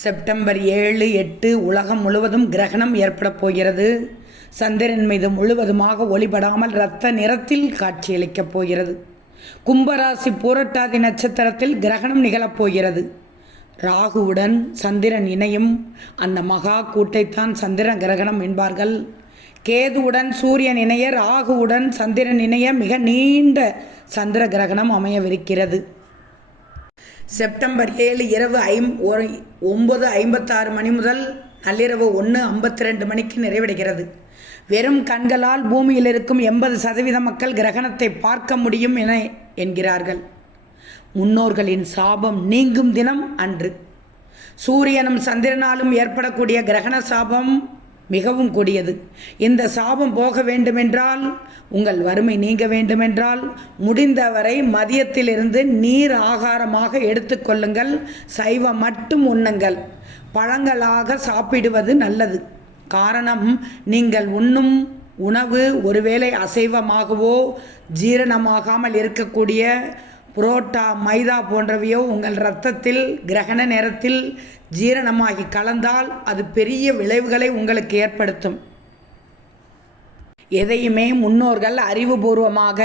September 7, 8 உலகம் முழுவதும் கிரகணம் ஏற்படப் போகிறது. சந்திரன் மீது முழுவதுமாக ஒளிபடாமல் இரத்த நிறத்தில் காட்சியளிக்கப் போகிறது. கும்பராசி பூரட்டாதி நட்சத்திரத்தில் கிரகணம் நிகழப்போகிறது. ராகுவுடன் சந்திரன் இணையும் அந்த மகா கூட்டைத்தான் சந்திர கிரகணம் என்பார்கள். கேதுவுடன் சூரியன் இணைய, ராகுவுடன் சந்திரன் இணைய மிக நீண்ட சந்திர கிரகணம் அமையவிருக்கிறது. செப்டம்பர் 7 இரவு 9:56 மணி முதல் நள்ளிரவு 1:52 மணிக்கு நிறைவடைகிறது. வெறும் கண்களால் பூமியில் இருக்கும் 80% மக்கள் கிரகணத்தை பார்க்க முடியும் என்கிறார்கள். முன்னோர்களின் சாபம் நீங்கும் தினம் அன்று. சூரியனும் சந்திரனாலும் ஏற்படக்கூடிய கிரகண சாபம் மிகவும் கொடியது. இந்த சாபம் போக வேண்டுமென்றால், உங்கள் வறுமை நீங்க வேண்டுமென்றால், முடிந்தவரை மதியத்திலிருந்து நீர் ஆகாரமாக எடுத்துக்கொள்ளுங்கள். சைவம் மட்டும் உண்ணுங்கள். பழங்களாக சாப்பிடுவது நல்லது. காரணம், நீங்கள் உண்ணும் உணவு ஒருவேளை அசைவமாகவோ ஜீரணமாகாமல் இருக்கக்கூடிய புரோட்டா, மைதா போன்றவையோ உங்கள் இரத்தத்தில் கிரகண நேரத்தில் ஜீரணமாகி கலந்தால் அது பெரிய விளைவுகளை உங்களுக்கு ஏற்படுத்தும். எதையுமே முன்னோர்கள் அறிவுபூர்வமாக,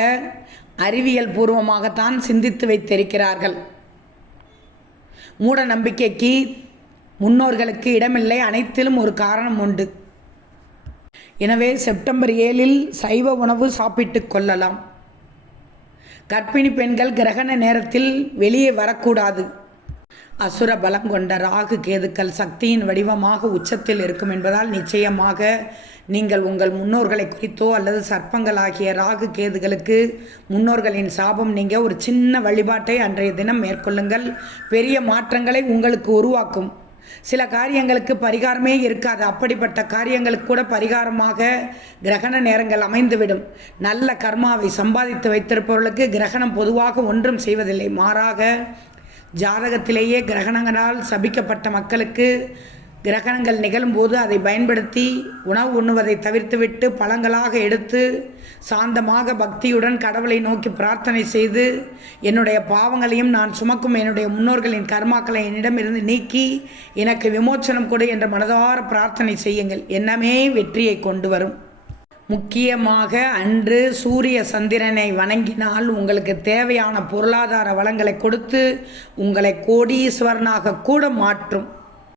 அறிவியல் பூர்வமாகத்தான் சிந்தித்து வைத்திருக்கிறார்கள். மூட நம்பிக்கைக்கு முன்னோர்களுக்கு இடமில்லை. அனைத்திலும் ஒரு காரணம் உண்டு. எனவே செப்டம்பர் 7 சைவ உணவு சாப்பிட்டு கொள்ளலாம். கர்ப்பிணி பெண்கள் கிரகண நேரத்தில் வெளியே வரக்கூடாது. அசுர பலம் கொண்ட ராகு கேதுக்கள் சக்தியின் வடிவமாக உச்சத்தில் இருக்கும் என்பதால் நிச்சயமாக நீங்கள் உங்கள் முன்னோர்களை குறித்தோ அல்லது சர்ப்பங்களாகிய ராகு கேதுகளுக்கு முன்னோர்களின் சாபம் நீங்க ஒரு சின்ன வழிபாட்டை அன்றைய தினம் மேற்கொள்ளுங்கள். பெரிய மாற்றங்களை உங்களுக்கு உருவாக்கும். சில காரியங்களுக்கு பரிகாரமே இருக்காது. அப்படிப்பட்ட காரியங்களுக்கு கூட பரிகாரமாக கிரகண நேரங்கள் அமைந்துவிடும். நல்ல கர்மாவை சம்பாதித்து வைத்திருப்பவர்களுக்கு கிரகணம் பொதுவாக ஒன்றும் செய்வதில்லை. மாறாக ஜாதகத்திலேயே கிரகணங்களால் சபிக்கப்பட்ட மக்களுக்கு கிரகணங்கள் நிகழும்போது அதை பயன்படுத்தி உணவு உண்ணுவதை தவிர்த்துவிட்டு பழங்களாக எடுத்து சாந்தமாக பக்தியுடன் கடவுளை நோக்கி பிரார்த்தனை செய்து, என்னுடைய பாவங்களையும் நான் சுமக்கும் என்னுடைய முன்னோர்களின் கர்மாக்களை என்னிடமிருந்து நீக்கி எனக்கு விமோச்சனம் கொடு என்று மனதார பிரார்த்தனை செய்யுங்கள். எண்ணமே வெற்றியை கொண்டு வரும். முக்கியமாக அன்று சூரிய சந்திரனை வணங்கினால் உங்களுக்கு தேவையான பொருளாதார வளங்களை கொடுத்து உங்களை கோடீஸ்வரனாக கூட மாற்றும்.